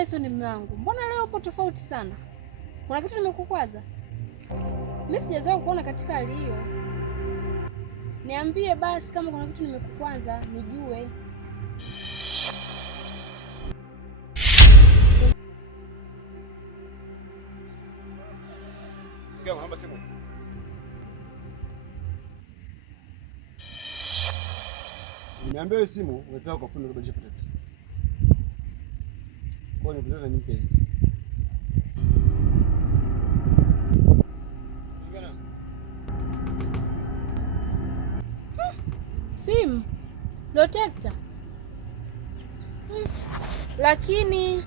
Tyson mume wangu, mbona leo upo tofauti sana? Kuna kitu nimekukwaza? Mimi sijazoea kuona katika hali hiyo. Niambie basi kama kuna kitu nimekukwaza nijue. Hamba simu. Niambia hiyo simu umepewa kwa fundi kubadilisha patati. Kwa nini unataka nimpe hivi? Simu protector. Lakini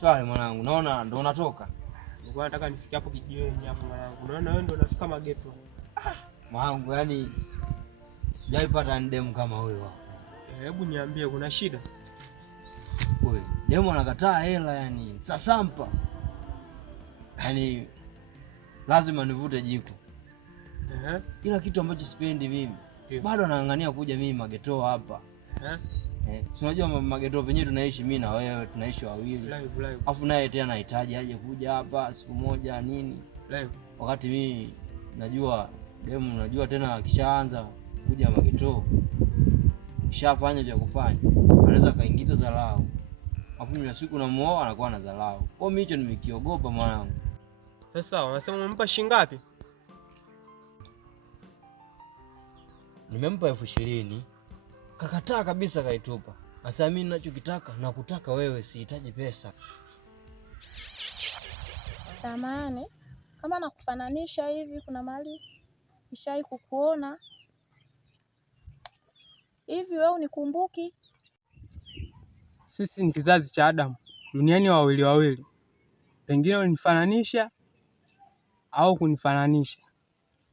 Swali mwanangu, naona ndo unatoka. Nilikuwa nataka nifike hapo kijiweni hapo mwanangu. Naona wewe ndo unafika mageto. Mwanangu, yani sijaipata ndemu kama wewe wako. Hebu niambie kuna shida? Wewe, demu anakataa hela yani, sasampa. Yani lazima nivute jiko. Ila kitu ambacho sipendi mimi. Bado anaangania kuja mimi mageto hapa. Si unajua mageto penyewe tunaishi mimi na wewe, tunaishi wawili. Alafu naye tena anahitaji aje kuja hapa siku moja nini? Wakati mimi najua demu, najua tena akishaanza kuja mageto kishafanya cha kufanya, anaweza kaingiza dharau. Alafu mimi na siku namuoa anakuwa na dharau. Kwa mimi hicho nimekiogopa mwanangu. Sasa unasema umempa shilingi ngapi? Nimempa 20,000. Kakataa kabisa, kaitupa. Sasa mimi ninachokitaka na kutaka wewe, sihitaji pesa. Samahani, kama nakufananisha hivi, kuna mahali nishai kukuona hivi, wewe unikumbuki? Sisi ni kizazi cha Adamu, duniani wawili wawili. Pengine unifananisha au kunifananisha,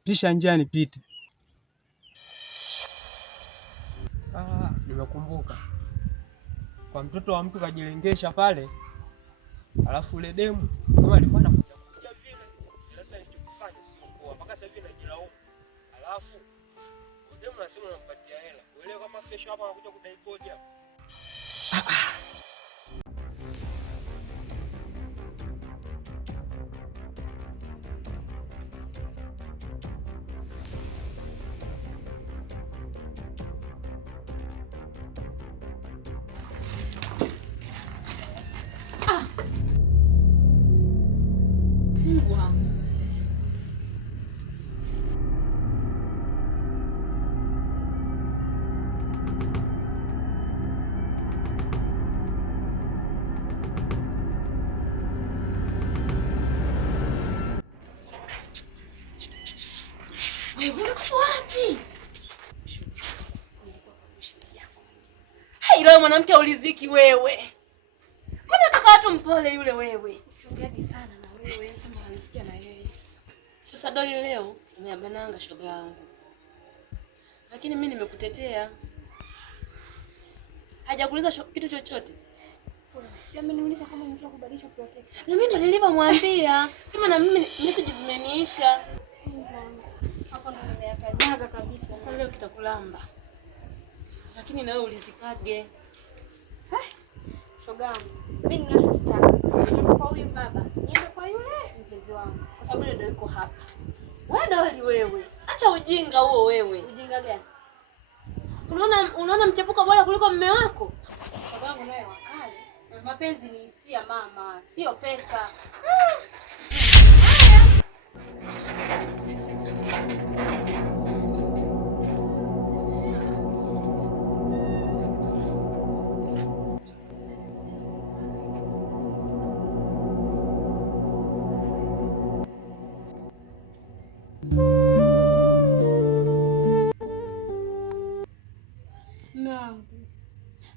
pisha njia nipite. Nimekumbuka. Kwa mtoto wa mtu kajilengesha pale, alafu ule demu kama alikuwa anakuja vile. Sasa nilichokufanya sio poa, mpaka sasa hivi najilaumu. Alafu demu nasema unampatia hela. Uelewe kama kesho hapa anakuja kudai kodi hapa. wewe uko wapi? Hai, leo mwanamke uliziki wewe. Mbona toka watu mpole yule wewe? Usiongee sana na wewe, sema unasikia na yeye. Sasa Doli leo umeabananga shoga yangu. Lakini mimi nimekutetea. Hajakuuliza kitu chochote. Si ameniuliza kama nitaka kubadilisha protect. Na mimi ndo nilivyomwambia. Sema na mimi message zimeniisha. Hapo ndo nimeyakanyaga kabisa. Sasa leo kitakulamba. Lakini na wewe ulizikage. Shogangu, mimi ninachotaka kutoka kwa huyu baba, niende kwa yule mpenzi wangu. Kwa sababu ndio yuko hapa. Wewe Doli wewe. Acha ujinga huo wewe. Ujinga gani? Unaona mchepuko bora kuliko mume wako? Shogangu naye wakali. Mapenzi ni hisia mama, sio pesa.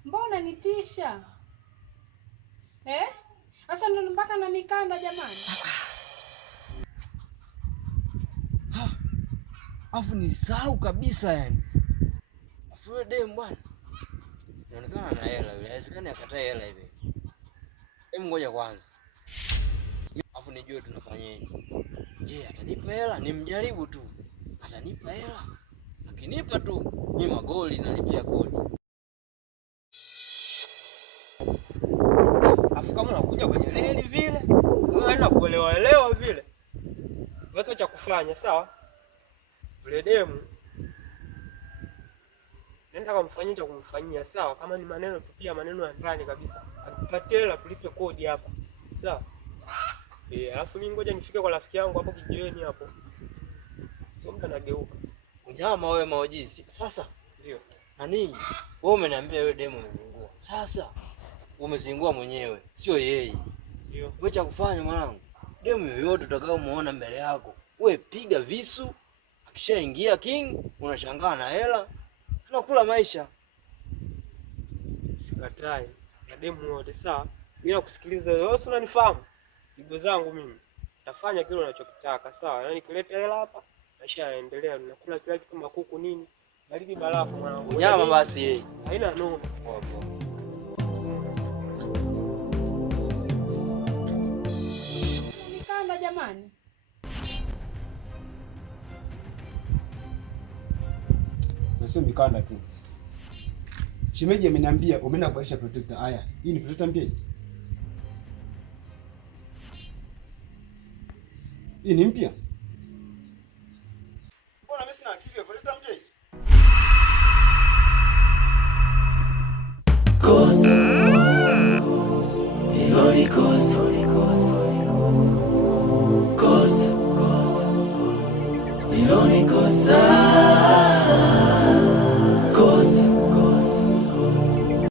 Mbona nitisha? Sasa ndo mpaka na mikanda jamani. Afu nilisahau kabisa yani. Afu yule demu bwana. Inaonekana ana hela yule. Haiwezekani akatae hela hivi. Hebu ngoja kwanza. Afu nijue tunafanyaje. Je, atanipa hela? Nimjaribu tu. Atanipa hela? Akinipa tu, mimi magoli nalipia kodi. Afu kama unakuja kwenye reli vile, kama haina kuelewa vile, basi cha kufanya sawa, ule demu nenda kumfanyia cha kumfanyia sawa. Kama ni maneno tupia maneno ya ndani kabisa, akipatia hela tulipe kodi hapa sawa. Alafu mimi ngoja nifike kwa rafiki yangu hapo kijiweni hapo, sio mtu anageuka unyama wewe maojizi. Sasa ndio nani wewe umeniambia wewe demu umezingua. Sasa umezingua mwenyewe, sio yeye. Ndio wewe cha kufanya mwanangu, demu yoyote utakayomuona mbele yako wewe piga visu. Akishaingia king unashangaa na hela, tunakula maisha. Sikatai na demu wote sawa, bila kusikiliza wewe. Si unanifahamu pigo zangu mimi, nitafanya kile unachokitaka sawa. Na nikileta hela hapa maisha yanaendelea, ninakula kila kitu, makuku nini, baridi barafu mwanangu. Nyama basi yeye haina no. Mikanda jamani. Na sio mikanda tu. Shemeji ameniambia umeenda kubadilisha protector. Haya, hii ni protector mpya. Hii ni mpya? Mbona mimi sina akili ya protector mpya hii? Kosa. Hilo ni kosa. Kosa. Hilo ni kosa.